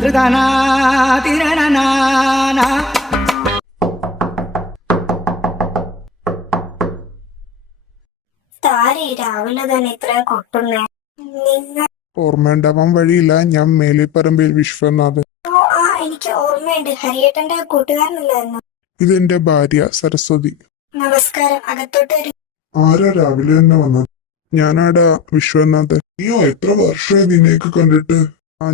താരി രാവിലെ തന്നെ ഇത്ര കൊട്ടുന്നേ. ഓർമ്മയുണ്ടാവാൻ വഴിയില്ല, ഞാൻ മേലെപ്പറമ്പിൽ വിശ്വനാഥൻ. എനിക്ക് ഓർമ്മയുണ്ട്, ഹരിയേട്ടന്റെ കൂട്ടുകാരനല്ലായിരുന്നു. ഇതെന്റെ ഭാര്യ സരസ്വതി. നമസ്കാരം, അകത്തോട്ട് വരും. ആരാ രാവിലെ തന്നെ വന്നത്? ഞാനാടാ വിശ്വനാഥൻ. നീയോ, എത്ര വർഷമായി നിന്നെയൊക്കെ കണ്ടിട്ട്?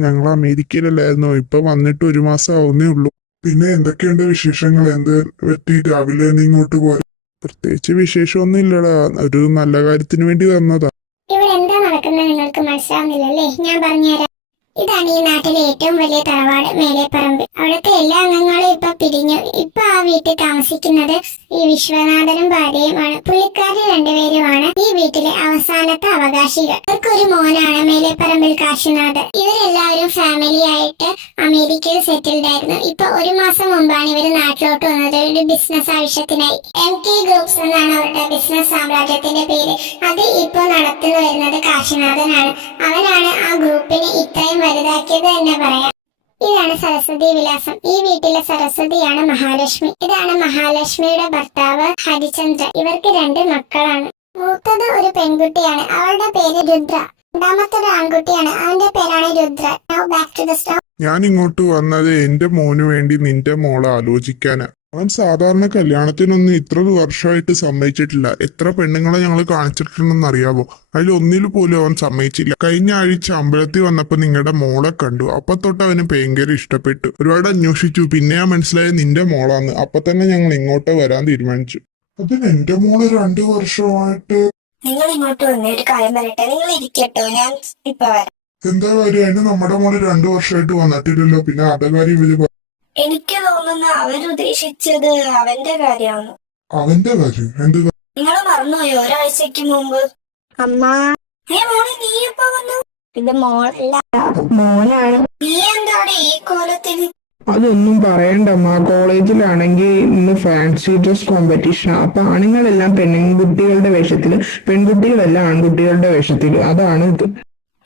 ഞങ്ങൾ അമേരിക്കയിലല്ലായിരുന്നോ, ഇപ്പൊ വന്നിട്ട് 1 മാസം ആവുന്നേ ഉള്ളൂ. പിന്നെ എന്തൊക്കെയുണ്ട് വിശേഷങ്ങൾ? എന്ത് പറ്റി രാവിലെ തന്നെ ഇങ്ങോട്ട് പോയ? പ്രത്യേകിച്ച് വിശേഷമൊന്നും ഇല്ലടാ, ഒരു നല്ല കാര്യത്തിന് വേണ്ടി വന്നതാ. ഇവിടെ എന്താ നടക്കുന്നത് നിങ്ങൾക്ക് മനസ്സിലാവുന്നില്ലല്ലേ? ഞാൻ പറഞ്ഞുതരാം. ഇതാണ് ഈ നാട്ടിലെ ഏറ്റവും വലിയ തറവാട് മേലെപ്പറമ്പ്. അവിടുത്തെ എല്ലാ അംഗങ്ങളും ഇപ്പൊ പിരിഞ്ഞു. ഇപ്പൊ ആ വീട്ടിൽ താമസിക്കുന്നത് ഈ വിശ്വനാഥനും ഭാര്യയുമാണ്. പുള്ളിക്കാരി 2 പേരുമാണ് ഈ വീട്ടിലെ അവസാനത്തെ അവകാശികൾ. ഇവർക്കൊരു മോനാണ് മേലെപ്പറമ്പിൽ കാശിനാഥ്. ഇവരെല്ലാവരും ഫാമിലി ആയിട്ട് അമേരിക്കയിൽ സെറ്റിൽഡ് ആയിരുന്നു. ഇപ്പൊ 1 മാസം മുമ്പാണ് ഇവര് നാട്ടിലോട്ട് വന്നത്, ഒരു ബിസിനസ് ആവശ്യത്തിനായി. MK ഗ്രൂപ്പ്സ് എന്നാണ് അവരുടെ ബിസിനസ് സാമ്രാജ്യത്തിന്റെ പേര്. അത് ഇപ്പൊ നടത്തുന്നു വരുന്നത് കാശിനാഥനാണ്. അവനാണ് ആ ഗ്രൂപ്പിനെ ഇത്രയും വലുതാക്കിയത് തന്നെ പറയാം. ഇതാണ് സരസ്വതി വിലാസം. ഈ വീട്ടിലെ സരസ്വതിയാണ് മഹാലക്ഷ്മി. ഇതാണ് മഹാലക്ഷ്മിയുടെ ഭർത്താവ് ഹരിചന്ദ്രൻ. ഇവർക്ക് 2 മക്കളാണ്. മൂത്തത് ഒരു പെൺകുട്ടിയാണ്, അവളുടെ പേര് രുദ്ര. രണ്ടാമത്തെ ആൺകുട്ടിയാണ്, അവന്റെ പേരാണ് Rudra. Now back to the story. ഞാൻ ഇങ്ങോട്ട് വന്നത് എന്റെ മോന് വേണ്ടി നിന്റെ മോളെ ആലോചിക്കാനാ. അവൻ സാധാരണ കല്യാണത്തിനൊന്നും ഇത്ര വർഷമായിട്ട് സമ്മതിച്ചിട്ടില്ല. എത്ര പെണ്ണുങ്ങളെ ഞങ്ങൾ കാണിച്ചിട്ടുണ്ടെന്ന് അറിയാവോ? അതിൽ ഒന്നിൽ പോലും അവൻ സമ്മതിച്ചില്ല. കഴിഞ്ഞ ആഴ്ച അമ്പലത്തിൽ വന്നപ്പോ നിങ്ങളുടെ മോളെ കണ്ടു. അപ്പൊ തൊട്ട് അവന് ഭയങ്കര ഇഷ്ടപ്പെട്ടു. ഒരുപാട് അന്വേഷിച്ചു, പിന്നെയാ മനസ്സിലായ നിന്റെ മോളാന്ന്. അപ്പൊ തന്നെ ഞങ്ങൾ ഇങ്ങോട്ട് വരാൻ തീരുമാനിച്ചു. അതിന് എന്റെ മോള് 2 വർഷമായിട്ട്. നിങ്ങൾ ഇങ്ങോട്ട് വന്നേ, ഒരു കാര്യം പറയട്ടെ. നിങ്ങൾ ഇരിക്കട്ടോ, ഞാൻ ഇപ്പൊ വരാം. എന്താ കാര്യം? അതിന് നമ്മുടെ മോള് 2 വർഷമായിട്ട് വന്നിട്ടില്ലല്ലോ. പിന്നെ അതെ കാര്യം ഇവര്. എനിക്ക് തോന്നുന്നു അവരുദ്ദേശിച്ചത് അവന്റെ കാര്യമാണ്. അവന്റെ കാര്യം? എന്ത്? നിങ്ങൾ മറന്നുപോയോ? ഒരാഴ്ചക്ക് മുമ്പ് മോളെ നീ എപ്പോ വന്നു? ഇത് മോളല്ല, മോനാണ്. നീ എന്താണ് ഈ കോലത്തിന്? അതൊന്നും പറയണ്ടമ്മ. കോളേജിലാണെങ്കിൽ ഇന്ന് ഫാൻസി ഡ്രസ് കോമ്പറ്റീഷൻ. അപ്പൊ ആണുങ്ങളെല്ലാം പെൺകുട്ടികളുടെ വേഷത്തില്, പെൺകുട്ടികളെല്ലാം ആൺകുട്ടികളുടെ വേഷത്തില്. അതാണ് ഇത്.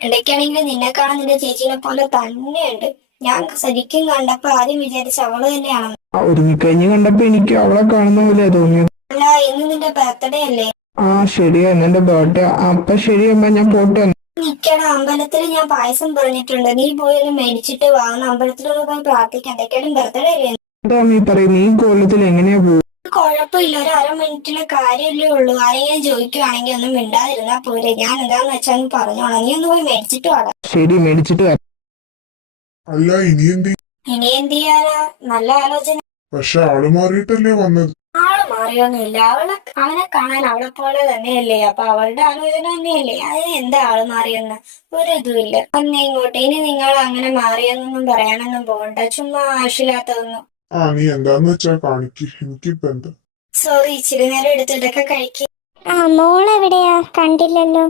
ഇടയ്ക്കാണെങ്കിൽ നിന്നെ കാണാൻ നിന്റെ ചേച്ചിനെ പോലെ തന്നെയുണ്ട്. ഞാൻ ശരിക്കും കണ്ടപ്പോ ആദ്യം വിചാരിച്ച അവള് തന്നെയാണ്. ഒരുങ്ങിക്കഴിഞ്ഞ് കണ്ടപ്പോ എനിക്ക് അവളെ കാണുന്ന പോലെ തോന്നിയത്. അല്ല, ഇന്ന് നിന്റെ ബർത്ത്ഡേ അല്ലേ? ശരിയാ, എന്നെ ബർത്ത്ഡേ. അപ്പൊ ശരിയമ്മ, ഞാൻ പോട്ടെ. നിക്കട, അമ്പലത്തിൽ ഞാൻ പായസം പറഞ്ഞിട്ടുണ്ട്. നീ പോയി മേടിച്ചിട്ട് വാങ്ങുന്ന. അമ്പലത്തിലൊന്ന് പോയി പ്രാർത്ഥിക്കാം. എന്തൊക്കെയാലും ബർത്ത്ഡേ അല്ലേ? എന്താ നീ പറയുന്നത്? ഈ കൊല്ലത്തിൽ എങ്ങനെയാ പോകും? കുഴപ്പമില്ല, ഒരു 1/2 മിനിറ്റിലെ കാര്യമല്ലേ ഉള്ളൂ. ആരെങ്കിലും ചോദിക്കുവാണെങ്കിൽ ഒന്നും മിണ്ടാതിരുന്നാ പോരെ. ഞാൻ എന്താന്ന് വെച്ചാൽ പറഞ്ഞോളാം. നീ ഒന്ന് പോയി മേടിച്ചിട്ട് വാടാ. ശരി, മേടിച്ചിട്ട് വരാം. അല്ല, ഇനി എന്ത് ചെയ്യാനാ? നല്ല ആലോചന. പക്ഷെ ആള് മാറിയിട്ടല്ലേ വന്നത്? ആള് മാറിയൊന്നുമില്ല. അവനെ കാണാൻ അവളെ പോലെ തന്നെയല്ലേ. അപ്പൊ അവളുടെ ആലോചന തന്നെയല്ലേ. അതിന് എന്താ ആള് മാറിയെന്ന് ഒരു ഇതുമില്ല. അന്നേ ഇങ്ങോട്ട്. ഇനി നിങ്ങൾ അങ്ങനെ മാറിയെന്നൊന്നും പറയാനൊന്നും പോകണ്ട. ചുമ്മാ ആവശ്യമില്ലാത്തതൊന്നും. നീ എന്താന്ന് വെച്ചാ കാണിക്ക്. എനിക്കിപ്പോ എന്താ? സോറി, ഇച്ചിരി നേരം എടുത്തിട്ടൊക്കെ കഴിക്കും. മോളെവിടെയാ? കണ്ടില്ലല്ലോ.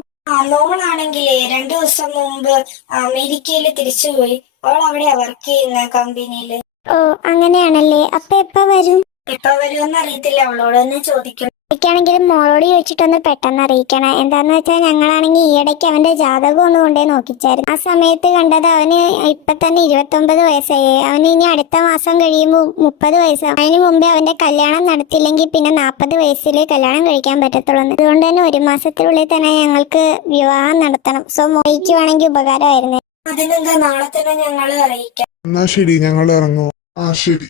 മോളാണെങ്കിലേ 2 ദിവസം മുമ്പ് അമേരിക്കയിൽ തിരിച്ചുപോയി. അവൾ അവിടെയാ വർക്ക് ചെയ്യുന്ന കമ്പനിയില്. ഓ, അങ്ങനെയാണല്ലേ. അപ്പൊ എപ്പ വരും? എപ്പോ വരുമെന്ന് അറിയത്തില്ല, അവളോട് തന്നെ ചോദിക്കണം. എനിക്കാണെങ്കിലും മോളോട് ചോദിച്ചിട്ടൊന്ന് പെട്ടെന്ന് അറിയിക്കണം. എന്താന്ന് വെച്ചാൽ ഞങ്ങളാണെങ്കിൽ ഈയിടയ്ക്ക് അവന്റെ ജാതകം ഒന്ന് കൊണ്ടേ നോക്കിച്ചായിരുന്നു. ആ സമയത്ത് കണ്ടത് അവന് ഇപ്പൊ തന്നെ 29 വയസ്സായി. അവന് ഇനി അടുത്ത മാസം കഴിയുമ്പോൾ 30 വയസ്സാവും. അതിന് മുമ്പേ അവന്റെ കല്യാണം നടത്തില്ലെങ്കിൽ പിന്നെ 40 വയസ്സിൽ കല്യാണം കഴിക്കാൻ പറ്റത്തുള്ളൂ. അതുകൊണ്ട് തന്നെ 1 മാസത്തിനുള്ളിൽ തന്നെ ഞങ്ങൾക്ക് വിവാഹം നടത്തണം. സോ മോഹിക്കുവാണെങ്കിൽ ഉപകാരമായിരുന്നു. അതിനെന്താ, നാളെ തന്നെ ഞങ്ങള് അറിയിക്കാം. എന്നാ ശരി, ഞങ്ങൾ ഇറങ്ങും. ശരി.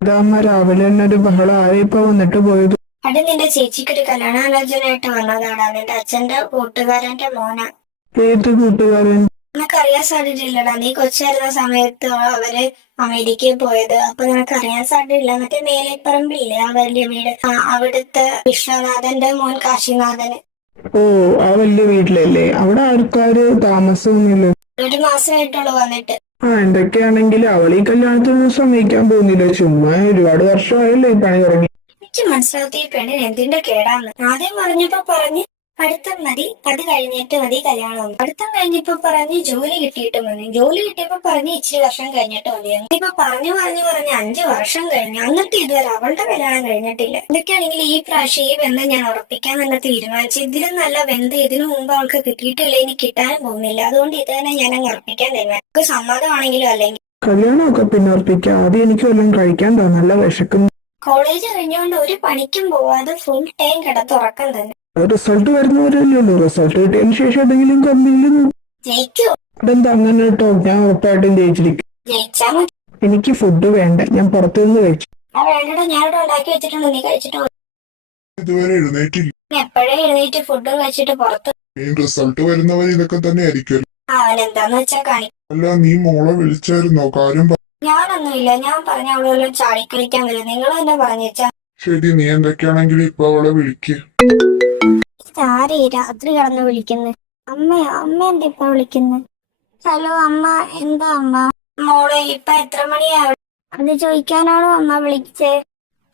ഇതാമ്മ രാവിലെ തന്നെ ഒരു ബഹളം. ആരെയിപ്പൊ വന്നിട്ട് പോയത്? അത് നിന്റെ ചേച്ചിക്കൊരു കല്യാണാലോചനയായിട്ട് വന്നതാണ്. നിന്റെ അച്ഛന്റെ കൂട്ടുകാരന്റെ മോനാ. ഏത് കൂട്ടുകാരൻ? നിനക്കറിയാൻ സാധ്യതയില്ലടാ. നീ കൊച്ചായിരുന്ന സമയത്ത് അവര് അമേരിക്കയിൽ പോയത്. അപ്പൊ നിനക്കറിയാൻ സാധ്യതയില്ല. മറ്റേ മേലെപ്പറമ്പില്ലേ, ആ വലിയ വീട്, അവിടുത്തെ വിശ്വനാഥന്റെ മോൻ കാശിനാഥന്. ഓ, ആ വലിയ വീട്ടിലല്ലേ? അവിടെ ആൾക്കാര് താമസമൊന്നുമില്ല. 1 മാസമായിട്ടുള്ളൂ വന്നിട്ട്. എന്തൊക്കെയാണെങ്കിലും അവൾ ഈ കല്യാണത്തിനൊന്നും സമ്മതിക്കാൻ പോകുന്നില്ല. ചുമ്മാ ഒരുപാട് വർഷമായല്ലോ ഈ പണി തുടങ്ങി. എനിക്ക് മനസ്സിലാത്ത ഈ പെണ്ണിന് എന്തിന്റെ കേടാന്ന്. ആദ്യം പറഞ്ഞപ്പോ പറഞ്ഞ് പഠിത്തം മതി, അത് കഴിഞ്ഞിട്ട് മതി കല്യാണം. പഠിത്തം കഴിഞ്ഞപ്പോ പറഞ്ഞ് ജോലി കിട്ടിയിട്ട് മതി, ജോലി കിട്ടിയപ്പോ പറഞ്ഞ് ഇച്ചിരി വർഷം കഴിഞ്ഞിട്ട് മതിയെന്ന്. ഇപ്പൊ പറഞ്ഞു 5 വർഷം കഴിഞ്ഞു, എന്നിട്ട് ഇതുവരെ അവളുടെ കല്യാണം കഴിഞ്ഞിട്ടില്ല. ഇതൊക്കെയാണെങ്കിൽ ഈ പ്രാവശ്യം ഈ ബന്ധം ഞാൻ ഉറപ്പിക്കാൻ തന്നെ തീരുമാനിച്ചു. ഇതിലും നല്ല ബന്ധം ഇതിനു മുമ്പ് അവൾക്ക് കിട്ടിയിട്ടില്ല, ഇനി കിട്ടാനും പോകുന്നില്ല. അതുകൊണ്ട് ഇത് തന്നെ ഞാൻ അങ്ങ് ഉറപ്പിക്കാൻ തീരുമാനിച്ചു. സമ്മതമാണെങ്കിലും അല്ലെങ്കിൽ. കല്യാണമൊക്കെ പിന്നെ ഉറപ്പിക്കാം. ആദ്യം എനിക്ക് വല്ലതും കഴിക്കാൻ നല്ല വിശക്കുന്നു. കോളേജ് കഴിഞ്ഞുകൊണ്ട് ഒരു പണിക്കും പോവാതെ ഫുൾ ടൈം കിടത്തുറക്കം തന്നെ. റിസൾട്ട് വരുന്നവരല്ലേ ഉള്ളൂ. റിസൾട്ട് കിട്ടിയതിന് ശേഷം ഏതെങ്കിലും കമ്പനിയിൽ ജയിക്കോ? അതെന്താ അങ്ങനെ കേട്ടോ? ഞാൻ ഉറപ്പായിട്ടും ജയിച്ചിരിക്കും. ജയിച്ചാ മതി. എനിക്ക് ഫുഡ് വേണ്ട, ഞാൻ പുറത്തുനിന്ന് കഴിച്ചു. വേണ്ടടാ, ഞാനിവിടെ ഉണ്ടാക്കി വെച്ചിട്ടുണ്ട്, നീ കഴിച്ചിട്ട് പോ. ഇതുവരെ എഴുന്നേറ്റില്ല. എപ്പോഴേ എഴുന്നേറ്റ് ഫുഡും കഴിച്ചിട്ട് പുറത്ത്. ഈ റിസൾട്ട് വരുന്നവർ ഇതൊക്കെ തന്നെ ആയിരിക്കും. അവൻ എന്താന്ന് വെച്ചാ കാണി. അല്ല, നീ മോളെ വിളിച്ചായിരുന്നോ? കാര്യം ഞാനൊന്നുമില്ല, ഞാൻ പറഞ്ഞ അവള് വല്ലതും ചാടിക്കളിക്കാൻ വരും. നിങ്ങൾ തന്നെ പറഞ്ഞേച്ചാ. ശരി, നീ എന്തൊക്കെയാണെങ്കിലും ഇപ്പൊ അവളെ വിളിക്ക്. ആരെ രാത്രി കടന്ന് വിളിക്കുന്നത്? അമ്മ എന്താ ഇപ്പൊ വിളിക്കുന്നത്? ഹലോ അമ്മ, എന്താ അമ്മ? മോളെ ഇപ്പൊ എത്ര മണിയാ? അത് ചോദിക്കാനാണോ അമ്മ വിളിച്ചേ?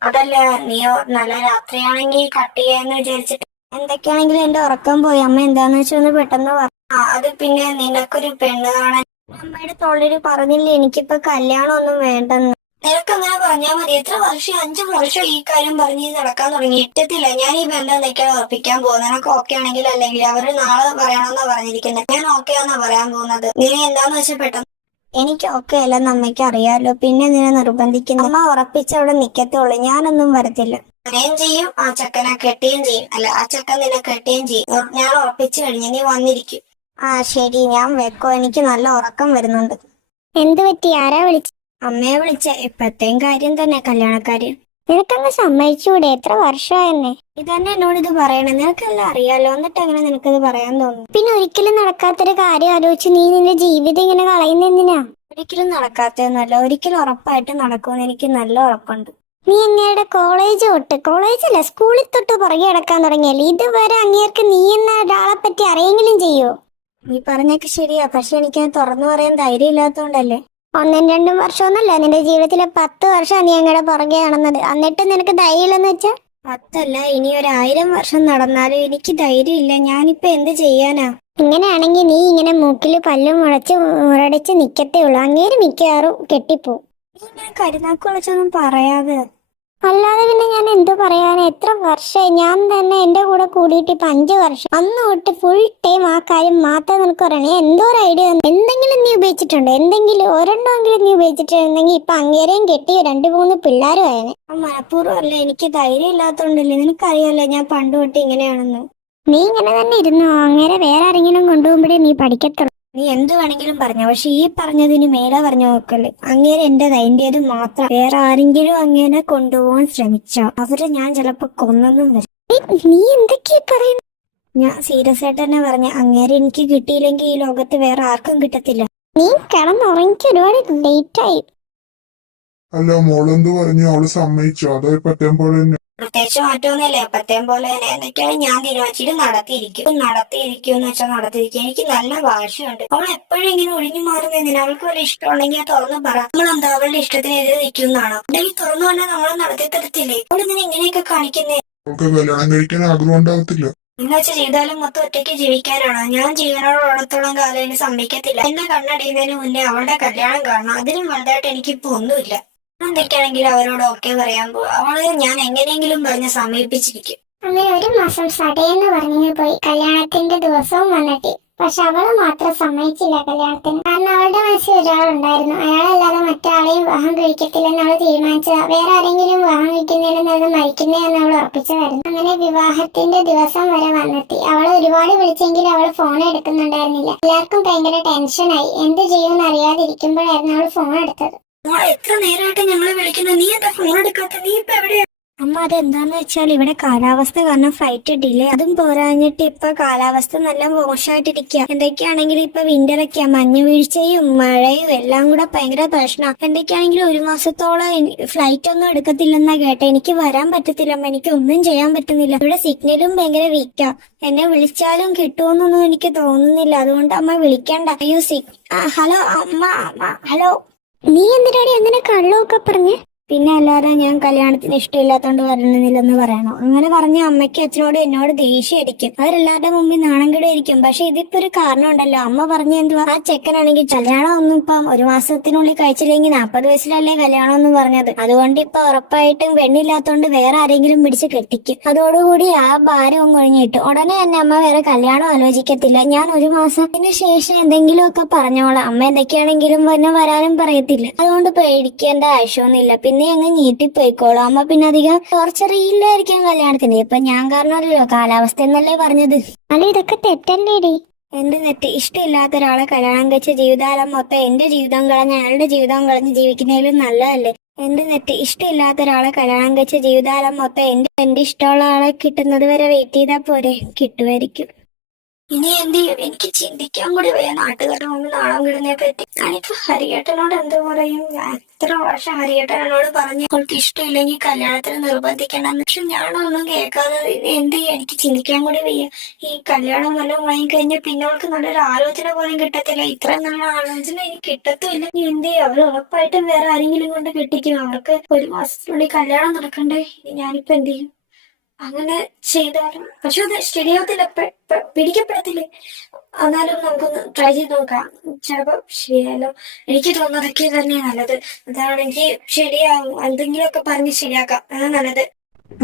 അതല്ല, നീയോ നല്ല രാത്രിയാണെങ്കിൽ കട്ട് ചെയ്യാന്ന് വിചാരിച്ചിട്ട്. എന്തൊക്കെയാണെങ്കിലും എന്റെ ഉറക്കം പോയി. അമ്മ എന്താന്ന് വെച്ചൊന്ന് പെട്ടെന്ന് പറ. അത് പിന്നെ നിനക്കൊരു പെണ്ണ് കാണാൻ അമ്മയുടെ തൊള്ളില് പറഞ്ഞില്ലേ എനിക്കിപ്പൊ കല്യാണം ഒന്നും വേണ്ടെന്ന്. നിനക്കങ്ങനെ പറഞ്ഞാൽ മതി. എത്ര വർഷം? 5 വർഷം ഈ കാര്യം പറഞ്ഞ് നടക്കാൻ തുടങ്ങി. ഇട്ടത്തില്ല. ഞാൻ ഈ ബന്ധം എന്തൊക്കെയാണ് ഉറപ്പിക്കാൻ പോകുന്നത്. നിനക്ക് ഓക്കെ ആണെങ്കിൽ അല്ലെങ്കിൽ അവര് നാളെ പറയണമെന്നാ പറഞ്ഞിരിക്കുന്നത്. ഞാൻ ഓക്കെ ആണെന്നാ പറയാൻ പോകുന്നത്. നീ എന്താന്ന് വെച്ചാൽ പെട്ടെന്ന്. എനിക്ക് ഓക്കെ അല്ലെന്ന് അമ്മയ്ക്ക് അറിയാലോ, പിന്നെ നിന്നെ നിർബന്ധിക്കുന്നു. അമ്മ ഉറപ്പിച്ച് അവിടെ നിക്കത്തുള്ളൂ, ഞാനൊന്നും വരത്തില്ല. വരെയും ചെയ്യും, ആ ചെക്കനെ കെട്ടുകയും ചെയ്യും. അല്ല, ആ ചെക്കൻ നിന്നെ കെട്ടുകയും ചെയ്യും. ഞാൻ ഉറപ്പിച്ചു കഴിഞ്ഞു, നീ വന്നിരിക്കും. ആ ശരി, ഞാൻ വെക്കോ, എനിക്ക് നല്ല ഉറക്കം വരുന്നുണ്ട്. എന്ത് പറ്റി? ആരാ വിളിച്ചു? അമ്മയെ വിളിച്ച ഇപ്പത്തേം കാര്യം തന്നെ, കല്യാണക്കാര്യം. നിനക്കങ്ങ് സമ്മതിച്ചൂടെ? എത്ര വർഷമായെന്നെ. ഇതന്നെ എന്നോട് ഇത് പറയണേ. നിനക്കെല്ലാം അറിയാലോ, എന്നിട്ട് എങ്ങനെ നിനക്കിത് പറയാൻ തോന്നുന്നു? പിന്നെ ഒരിക്കലും നടക്കാത്തൊരു കാര്യം ആലോചിച്ച് നീ നിന്റെ ജീവിതം ഇങ്ങനെ കളയുന്നെന്തിനാ? ഒരിക്കലും നടക്കാത്തതൊന്നുമല്ല, ഒരിക്കലും ഉറപ്പായിട്ട് നടക്കുമെന്ന് എനിക്ക് നല്ല ഉറപ്പുണ്ട്. നീ അങ്ങയുടെ കോളേജല്ല സ്കൂളിൽ തൊട്ട് പുറകെ നടക്കാൻ തുടങ്ങിയല്ലേ? ഇതുവരെ അങ്ങേർക്ക് നീ എന്ന ഒരാളെ പറ്റി അറിയെങ്കിലും ചെയ്യോ? നീ പറഞ്ഞൊക്കെ ശരിയാ, പക്ഷെ എനിക്ക് തുറന്നു പറയാൻ ധൈര്യം ഇല്ലാത്തോണ്ടല്ലേ. 1-2 വർഷമൊന്നുമല്ല, നിന്റെ ജീവിതത്തിലെ 10 വർഷം നീ അങ്ങയുടെ പുറകെ നടന്നത്. എന്നിട്ട് നിനക്ക് ധൈര്യമില്ലെന്ന് വെച്ചാ? 10 ഇനി 1000 വർഷം നടന്നാലും എനിക്ക് ധൈര്യം ഇല്ല. ഞാനിപ്പോ എന്ത് ചെയ്യാനാ? ഇങ്ങനെയാണെങ്കിൽ നീ ഇങ്ങനെ മൂക്കിൽ പല്ലും മുരടിച്ച് നിക്കത്തേ ഉള്ളൂ. അങ്ങേര് മിക്കവാറും കെട്ടിപ്പോവും. നീ ഇങ്ങനെ കരുനാക്ക് വിളിച്ചൊന്നും പറയാതെ. അല്ലാതെ പിന്നെ ഞാൻ എന്തു പറയാനാ? എത്ര വർഷമായി ഞാൻ തന്നെ എന്റെ കൂടെ കൂടിയിട്ട് ഇപ്പൊ 5 വർഷം. അന്ന് തൊട്ട് ഫുൾ ടൈം ആ കാര്യം മാത്രം നിനക്ക് പറയണേ. എന്തോ ഒരു ഐഡിയ എന്തെങ്കിലും നീ ഉപയോഗിച്ചിട്ടുണ്ടോ? എന്തെങ്കിലും ഒരെണ്ണമെങ്കിലും നീ ഉപയോഗിച്ചിട്ടുണ്ടെങ്കിൽ ഇപ്പൊ അങ്ങേരെയും കെട്ടി 2-3 പിള്ളേരും ആയനെ. മനഃപൂർവ്വം അല്ല, എനിക്ക് ധൈര്യം ഇല്ലാത്തോണ്ടല്ലേ. നിനക്കറിയാലോ ഞാൻ പണ്ട് തൊട്ട് ഇങ്ങനെയാണെന്ന്. നീ ഇങ്ങനെ തന്നെ ഇരുന്നോ? അങ്ങേരെ വേറെ ആരെങ്കിലും കൊണ്ടുപോകുമ്പോഴേ നീ പഠിക്കത്തുള്ളൂ. നീ എന്ത് വേണമെങ്കിലും പറഞ്ഞോ, പക്ഷെ ഈ പറഞ്ഞതിന് മേലെ പറഞ്ഞു നോക്കല്ലേ. അങ്ങേരെ എന്റേത് മാത്രം. വേറെ ആരെങ്കിലും അങ്ങേരെ കൊണ്ടുപോകാൻ ശ്രമിച്ചോ അവരെ ഞാൻ ചിലപ്പോ കൊന്നെന്നും വരും. നീ എന്തൊക്കെയാ പറയുന്നു? ഞാൻ സീരിയസ് ആയിട്ട് തന്നെ പറഞ്ഞ, അങ്ങേരെ എനിക്ക് കിട്ടിയില്ലെങ്കിൽ ഈ ലോകത്ത് വേറെ ആർക്കും കിട്ടത്തില്ല. നീ കിടന്നുറങ്ങിക്ക്, ഒരുപാട് ലേറ്റ് ആയി. അല്ല, മോളെന്ത് പറഞ്ഞു? അവള് സമ്മതിച്ചോ? അതോ പറ്റം പോലെ തന്നെ? പ്രത്യേകിച്ച് മാറ്റമൊന്നുമില്ല, എപ്പത്തേം പോലെ തന്നെ. എന്നൊക്കെയാണ് ഞാൻ തീരുമാനിച്ചിട്ട് നടത്തിയിരിക്കും എന്ന് വെച്ചാൽ നടത്തിയിരിക്കും. എനിക്ക് നല്ല ഭാഷയുണ്ട്. അവൾ എപ്പോഴും ഇങ്ങനെ ഒഴിഞ്ഞു മാറുന്നതിന് അവൾക്ക് വല്ല ഇഷ്ടമുണ്ടെങ്കിൽ തുറന്ന് പറ. നമ്മളെന്താ അവളുടെ ഇഷ്ടത്തിന് എതിരെ നിൽക്കുന്നതാണോ? അല്ലെങ്കിൽ തുറന്നു പറഞ്ഞാൽ നമ്മളെ നടത്തി തരത്തില്ലേ? അവൾ ഇങ്ങനെ ഇങ്ങനെയൊക്കെ കാണിക്കുന്നേ. അവൾക്ക് കല്യാണം കഴിക്കാൻ ആഗ്രഹം ഉണ്ടാവത്തില്ല. എന്ന് വെച്ചാൽ ജീവിതകാലം മൊത്തം ഒറ്റയ്ക്ക് ജീവിക്കാനാണോ? ഞാൻ ജീവനോടത്തോളം കാലം എന്നെ സമ്മതിക്കത്തില്ല. എന്നെ കണ്ണടിയുന്നതിന് മുന്നേ അവളുടെ കല്യാണം കാണണം. അതിനും വലുതായിട്ട് എനിക്കിപ്പോ ഒന്നുമില്ല. എന്തൊക്കെയാണെങ്കിലും അവരോട് ഓക്കെ പറയാൻ പോകും. അവളെ ഞാൻ എങ്ങനെയെങ്കിലും പറഞ്ഞ് സമീപിച്ചിരിക്കും. അങ്ങനെ 1 മാസം സടയെന്ന് പറഞ്ഞു പോയി. കല്യാണത്തിന്റെ ദിവസവും വന്നിട്ട്. പക്ഷെ അവള് മാത്രം സമ്മതിച്ചില്ല കല്യാണത്തിന്. കാരണം അവളുടെ മനസ്സിൽ ഒരാളുണ്ടായിരുന്നു. അയാളല്ലാതെ മറ്റാളെയും വിവാഹം കഴിക്കത്തില്ലെന്ന് അവൾ തീരുമാനിച്ചതാ. വേറെ ആരെങ്കിലും വിവാഹം കഴിക്കുന്നതിന് അത് മരിക്കുന്നതെന്ന് അവൾ ഉറപ്പിച്ചതായിരുന്നു. അങ്ങനെ വിവാഹത്തിന്റെ ദിവസം വരെ വന്നെത്തി. അവൾ ഒരുപാട് വിളിച്ചെങ്കിലും അവൾ ഫോൺ എടുക്കുന്നുണ്ടായിരുന്നില്ല. എല്ലാവർക്കും ഭയങ്കര ടെൻഷനായി. എന്ത് ചെയ്യുമെന്ന് അറിയാതിരിക്കുമ്പോഴായിരുന്നു അവൾ ഫോൺ എടുത്തത്. എത്ര നേരമായിട്ട് ഞങ്ങളെ വിളിക്കുന്നു, നീ എന്താ ഫോൺ എടുക്കാത്ത? നീ ഇപ്പൊ എവിടെയാ? അമ്മ, അതെന്താന്ന് വെച്ചാൽ ഇവിടെ കാലാവസ്ഥ കാരണം ഫ്ലൈറ്റ് ഡിലേ. അതും പോരാഞ്ഞിട്ട് ഇപ്പൊ കാലാവസ്ഥ നല്ല മോശമായിട്ടിരിക്കുക. എന്തൊക്കെയാണെങ്കിലും ഇപ്പൊ വിന്ററൊക്കെയാ, മഞ്ഞ് വീഴ്ചയും മഴയും എല്ലാം കൂടെ ഭയങ്കര പ്രശ്നം. എന്തൊക്കെയാണെങ്കിലും 1 മാസത്തോളം ഫ്ലൈറ്റ് ഒന്നും എടുക്കത്തില്ലെന്നാ കേട്ടെ. എനിക്ക് വരാൻ പറ്റത്തില്ല അമ്മ, എനിക്ക് ഒന്നും ചെയ്യാൻ പറ്റുന്നില്ല. ഇവിടെ സിഗ്നലും ഭയങ്കര വീക്കാ. എന്നെ വിളിച്ചാലും കിട്ടുമെന്നൊന്നും എനിക്ക് തോന്നുന്നില്ല. അതുകൊണ്ട് അമ്മ വിളിക്കണ്ട. അയ്യോ ഹലോ അമ്മ, ഹലോ. നീ എന്തിനാടി അങ്ങനെ കള്ളമൊക്കെ പറഞ്ഞ്? പിന്നെ അല്ലാതെ ഞാൻ കല്യാണത്തിന് ഇഷ്ടമില്ലാത്തോണ്ട് വരണമെന്നില്ലെന്ന് പറയണോ? അങ്ങനെ പറഞ്ഞ അമ്മയ്ക്ക് അച്ഛനോട് എന്നോട് ദേഷ്യമായിരിക്കും. അവരെല്ലാവരുടെ മുമ്പിൽ നാണം കെടുമായിരിക്കും. പക്ഷെ ഇതിപ്പോ ഒരു കാരണം ഉണ്ടല്ലോ. അമ്മ പറഞ്ഞ എന്തുവാ, ആ ചെക്കനാണെങ്കിൽ കല്യാണം ഒന്നും ഇപ്പം 1 മാസത്തിനുള്ളിൽ കഴിച്ചില്ലെങ്കിൽ 40 വയസ്സിലല്ലേ കല്യാണം എന്ന് പറഞ്ഞത്. അതുകൊണ്ട് ഇപ്പൊ ഉറപ്പായിട്ടും പെണ്ണില്ലാത്തോണ്ട് വേറെ ആരെങ്കിലും പിടിച്ച് കെട്ടിക്കും. അതോടുകൂടി ആ ഭാരം ഒഴിഞ്ഞിട്ട് ഉടനെ തന്നെ അമ്മ വേറെ കല്യാണം ആലോചിക്കത്തില്ല. ഞാൻ 1 മാസത്തിന് ശേഷം എന്തെങ്കിലുമൊക്കെ പറഞ്ഞോളാം. അമ്മ എന്തൊക്കെയാണെങ്കിലും പിന്നെ വരാനും പറയത്തില്ല. അതുകൊണ്ട് പേടിക്കേണ്ട ആവശ്യമൊന്നുമില്ല. പിന്നെ അങ്ങ് നീട്ടിപ്പോയിക്കോളാം. അമ്മ പിന്നെ അധികം ടോർച്ചർ ചെയ്യില്ലായിരിക്കും കല്യാണത്തിന്. ഇപ്പൊ ഞാൻ കാരണമല്ലോ, കാലാവസ്ഥ എന്നല്ലേ പറഞ്ഞത്. അല്ല ഇതൊക്കെ തെറ്റല്ലേടി? എന്ത് തെറ്റ്? ഇഷ്ടമില്ലാത്ത ഒരാളെ കല്യാണം കഴിച്ച ജീവിതകാലം മൊത്തം എന്റെ ജീവിതം കളഞ്ഞ് അയാളുടെ ജീവിതം കളഞ്ഞ് ജീവിക്കുന്നതിലും നല്ലതല്ലേ? എന്ത് തെറ്റ്? ഇഷ്ടമില്ലാത്ത ഒരാളെ കല്യാണം കഴിച്ച ജീവിതകാലം മൊത്തം എന്റെ ഇഷ്ടമുള്ള ആളെ കിട്ടുന്നത് വരെ വെയിറ്റ് ചെയ്താൽ പോരെ? കിട്ടുമായിരിക്കും. ഇനി എന്ത് ചെയ്യും? എനിക്ക് ചിന്തിക്കാൻ കൂടി വയ്യ നാട്ടുകാരുടെ മുമ്പിൽ നാണം കിടുന്നതിനെ പറ്റി. ഞാനിപ്പോ ഹരിയേട്ടനോട് എന്ത് പറയും? ഞാൻ എത്ര വർഷം ഹരിയേട്ടനോട് പറഞ്ഞ് അവൾക്ക് ഇഷ്ടമില്ലെങ്കിൽ കല്യാണത്തിന് നിർബന്ധിക്കണം. പക്ഷെ ഞാനൊന്നും കേൾക്കാതെ ഇനി എന്ത് ചെയ്യും? എനിക്ക് ചിന്തിക്കാൻ കൂടി വയ്യ. ഈ കല്യാണം വല്ലതും വാങ്ങിക്കഴിഞ്ഞാൽ പിന്നെ അവൾക്ക് നല്ലൊരു ആലോചന പോലും കിട്ടത്തില്ല. ഇത്ര നല്ല ആലോചന എനിക്ക് കിട്ടത്തുമില്ല. ഇനി എന്ത് ചെയ്യും? അവർ ഉറപ്പായിട്ടും വേറെ ആരെങ്കിലും കൊണ്ട് കെട്ടിക്കും. അവർക്ക് 1 മാസത്തിനുള്ളിൽ കല്യാണം നടക്കണ്ടേ? ഞാനിപ്പോ എന്ത് ചെയ്യും? അങ്ങനെ ചെയ്താലും പക്ഷെ അത് ശരിയാവത്തില്ല. പിടിക്കപ്പെടത്തില്ലേ? എന്നാലും നമുക്കൊന്ന് ട്രൈ ചെയ്ത് നോക്കാം. ചിലപ്പോ ശരിയായാലോ? എനിക്ക് തോന്നുന്നതൊക്കെ തന്നെ നല്ലത്. അതാണെങ്കിൽ ശരിയാവും. എന്തെങ്കിലുമൊക്കെ പറഞ്ഞ് ശരിയാക്കാം. അതാണ് നല്ലത്.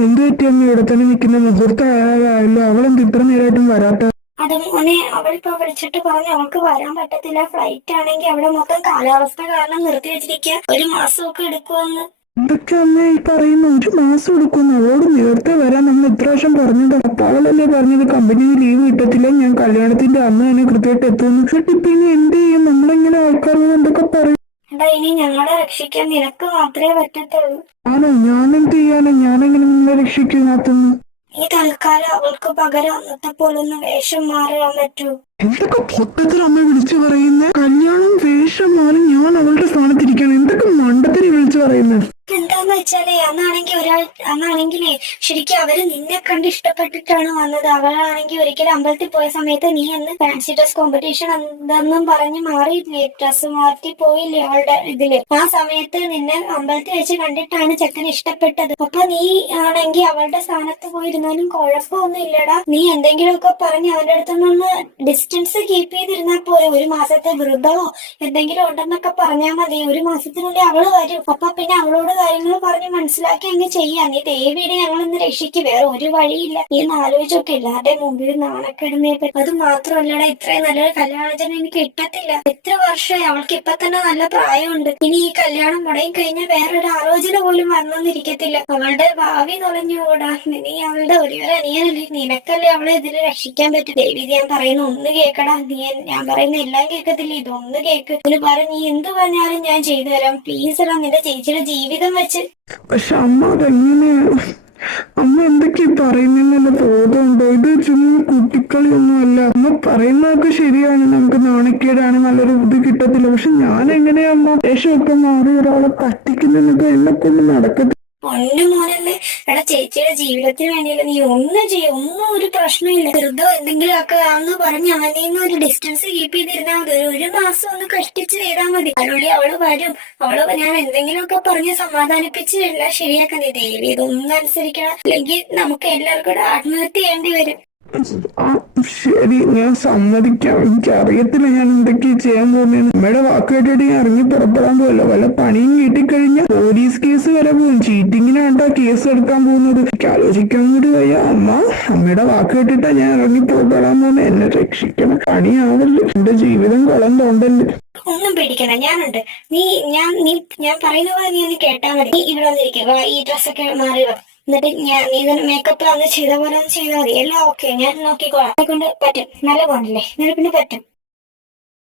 എന്ത് പറ്റിയമ്മ ഇവിടെ തന്നെ നിൽക്കുന്ന? മുഹൂർത്തം ആയാലോ? അവളെന്ത് ഇത്ര നേരമായിട്ടും വരാത്ത? അത് മോനെ, അവളിപ്പോ വിളിച്ചിട്ട് പറഞ്ഞു അവൾക്ക് വരാൻ പറ്റത്തില്ല. ഫ്ലൈറ്റ് ആണെങ്കിൽ അവിടെ മൊത്തം കാലാവസ്ഥ കാരണം നിർത്തി വെച്ചിരിക്കുക. 1 മാസമൊക്കെ എടുക്കുമെന്ന്. എന്തൊക്കെ അമ്മ ഈ പറയുന്നു? 1 മാസം എടുക്കുന്നു. അവളോട് നേരത്തെ വരാൻ നമ്മൾ ഇത്ര പ്രാവശ്യം പറഞ്ഞത്. അപ്പൊ അവളല്ലേ പറഞ്ഞത് കമ്പനിയിൽ ലീവ് കിട്ടത്തില്ല, ഞാൻ കല്യാണത്തിന്റെ അന്ന് തന്നെ കൃത്യമായിട്ട് എത്തുന്നു. എന്നിട്ട് ഇപ്പൊ ഇനി എന്ത് ചെയ്യും? നമ്മളിങ്ങനെ ആൾക്കാരോട് എന്തൊക്കെ പറയും? എടാ, ഇനി ഞങ്ങളെ രക്ഷിക്കാൻ നിനക്ക് മാത്രമേ പറ്റത്തുള്ളൂ. ആണോ? ഞാൻ എന്ത് ചെയ്യാനോ? ഞാനെങ്ങനെ നിന്നെ രക്ഷിക്കും ഇതിനകത്തുനിന്ന്? ഈ തൽക്കാലം അവൾക്ക് പകരം അന്നത്തെ പോലെ ഒന്ന് വേഷം മാറാൻ പറ്റൂ. എന്തൊക്കെ പൊട്ടത്തിൽ അമ്മ വിളിച്ചു പറയുന്നത്? കല്യാണം വേഷം മാറി ഞാൻ അവളുടെ സ്ഥാനത്തിരിക്കണം. എന്തൊക്കെ മണ്ടത്തിന് വിളിച്ചു പറയുന്നത്? എന്താന്ന് വെച്ചാലേ അന്നാണെങ്കിലേ ശരിക്കും അവര് നിന്നെ കണ്ട് ഇഷ്ടപ്പെട്ടിട്ടാണ് വന്നത്. അവളാണെങ്കിൽ ഒരിക്കലും അമ്പലത്തിൽ പോയ സമയത്ത് നീ അന്ന് ഫാൻസി ഡ്രസ് കോമ്പറ്റീഷൻ എന്തെന്നും പറഞ്ഞ് മാറിയില്ലേ, ഡ്രസ് മാറ്റി പോയില്ലേ അവളുടെ ഇതില്. ആ സമയത്ത് നിന്നെ അമ്പലത്തിൽ വെച്ച് കണ്ടിട്ടാണ് ചെക്കൻ ഇഷ്ടപ്പെട്ടത്. അപ്പൊ നീ ആണെങ്കിൽ അവളുടെ സ്ഥാനത്ത് പോയിരുന്നാലും കുഴപ്പമൊന്നും ഇല്ലടാ. നീ എന്തെങ്കിലുമൊക്കെ പറഞ്ഞ് അവന്റെ അടുത്തുനിന്ന് ഡിസ്റ്റൻസ് കീപ്പ് ചെയ്തിരുന്നാൽ പോലെ. 1 മാസത്തെ വൃതമോ എന്തെങ്കിലും ഉണ്ടെന്നൊക്കെ പറഞ്ഞാൽ മതി. 1 മാസത്തിനുള്ളിൽ അവള് വരും. അപ്പൊ പിന്നെ അവളോട് കാര്യങ്ങൾ പറഞ്ഞ് മനസ്സിലാക്കി അങ്ങ് ചെയ്യാം. നീ ദേവിയുടെ ഞങ്ങളൊന്ന് രക്ഷിക്ക്. വേറെ ഒരു വഴിയില്ല. നീ ആലോചിച്ചൊക്കെ എല്ലാവരുടെയും മുമ്പിൽ നാണക്കെടുന്നേ പറ്റി. അത് മാത്രമല്ലടാ, ഇത്രയും നല്ലൊരു കല്യാണത്തിന് എനിക്ക് കിട്ടത്തില്ല. എത്ര വർഷമായി? അവൾക്ക് ഇപ്പൊ തന്നെ നല്ല പ്രായമുണ്ട്. ഇനി ഈ കല്യാണം മുടങ്ങി കഴിഞ്ഞാൽ വേറൊരു ആലോചന പോലും വന്നൊന്നിരിക്കത്തില്ല. അവളുടെ ഭാവി തൊലഞ്ഞുകൂടാ. നീ അവളുടെ ഒരു അനിയനല്ലേ? നിനക്കല്ലേ അവളെ ഇതിൽ രക്ഷിക്കാൻ പറ്റും. ദേവി, ഞാൻ പറയുന്ന ഒന്ന് കേക്കടാ. നീ ഞാൻ പറയുന്ന എല്ലാം കേൾക്കത്തില്ല, ഇതൊന്ന് കേക്ക്. ഇതിന് പറഞ്ഞ് നീ എന്ത് പറഞ്ഞാലും ഞാൻ ചെയ്തു തരാം. പ്ലീസ് എടാ, നിന്റെ ചേച്ചിയുടെ ജീവിതം വെച്ച്. പക്ഷെ അമ്മ അതെങ്ങനെ? അമ്മ എന്തൊക്കെയാ പറയുന്നതെന്നല്ല ബോധമുണ്ടോ? ഇത് ചുമ്മാ കുട്ടിക്കളിയൊന്നും അല്ല. അമ്മ പറയുന്നതൊക്കെ ശരിയാണ്. നമുക്ക് നാണക്കേടാണ്, നല്ലൊരു ഇത് കിട്ടത്തില്ല. പക്ഷെ ഞാൻ എങ്ങനെയാ അമ്മ ദേഷ്യമൊക്കെ മാറി ഒരാളെ കത്തിക്കുന്നതൊക്കെ എന്നെ കൊണ്ട് നടക്കത്തില്ല. പൊന്നു മോനല്ലേ? എടാ, ചേച്ചിയുടെ ജീവിതത്തിന് വേണ്ടിയല്ല. നീ ഒന്നും ചെയ്യും, ഒന്നും ഒരു പ്രശ്നമില്ല. വെറുതെ എന്തെങ്കിലും ഒക്കെ ആന്ന് പറഞ്ഞ് അവനിൽ നിന്ന് ഒരു ഡിസ്റ്റൻസ് കീപ്പ് ചെയ്തിരുന്നാൽ മതി. 1 മാസം ഒന്ന് കഷ്ടിച്ച് ചെയ്താൽ മതി. അതിനുള്ളിൽ അവള് വരും. ഞാൻ എന്തെങ്കിലുമൊക്കെ പറഞ്ഞ് സമാധാനിപ്പിച്ച് എല്ലാം ശരിയാക്കാൻ. നീ ദേവി ഇതൊന്നും അനുസരിക്കണം. അല്ലെങ്കിൽ നമുക്ക് എല്ലാവർക്കും കൂടെ ആത്മഹത്യ ചെയ്യേണ്ടി വരും. ശരി, ഞാൻ സമ്മതിക്കാം. എനിക്കറിയത്തില്ല ഞാൻ എന്തൊക്കെയാ ചെയ്യാൻ പോകുന്നതെന്ന്. അമ്മയുടെ വാക്ക് കേട്ടിട്ട് ഞാൻ ഇറങ്ങി പുറപ്പെടാൻ പോയല്ലോ. വല്ല പണിയും കിട്ടിക്കഴിഞ്ഞാൽ പോലീസ് കേസ് വരെ പോകും. ചീറ്റിങ്ങിനായിട്ടാ കേസ് എടുക്കാൻ പോകുന്നത്. എനിക്ക് ആലോചിക്കാൻ കൂടി വയ്യ. അമ്മയുടെ വാക്ക് കേട്ടിട്ടാ ഞാൻ ഇറങ്ങി പുറപ്പെടാൻ പോകുന്നത്. എന്നെ രക്ഷിക്കണം. പണിയാവല്ലോ. എന്റെ ജീവിതം കുളം തോണ്ടല്ലേ. ഒന്നും പേടിക്കണ്ട, ഞാനുണ്ട്. ഞാൻ പറയുന്ന പോലെ നീ ഒന്ന് കേട്ടാ മതി. നീ ഇവിടെ വന്നിരിക്കുക, ഈ ഡ്രസ്സൊക്കെ മാറി വാ. എന്നിട്ട് നീ മേക്കപ്പ് അന്ന് ചെയ്ത പോലെ ഒന്ന് ചെയ്താൽ മതി. എല്ലാം ഓക്കെ, ഞാൻ നോക്കിക്കോളാം. കൊണ്ട് പറ്റും. നല്ല പോകണ്ടല്ലേ? എന്നിട്ട് പിന്നെ പറ്റും.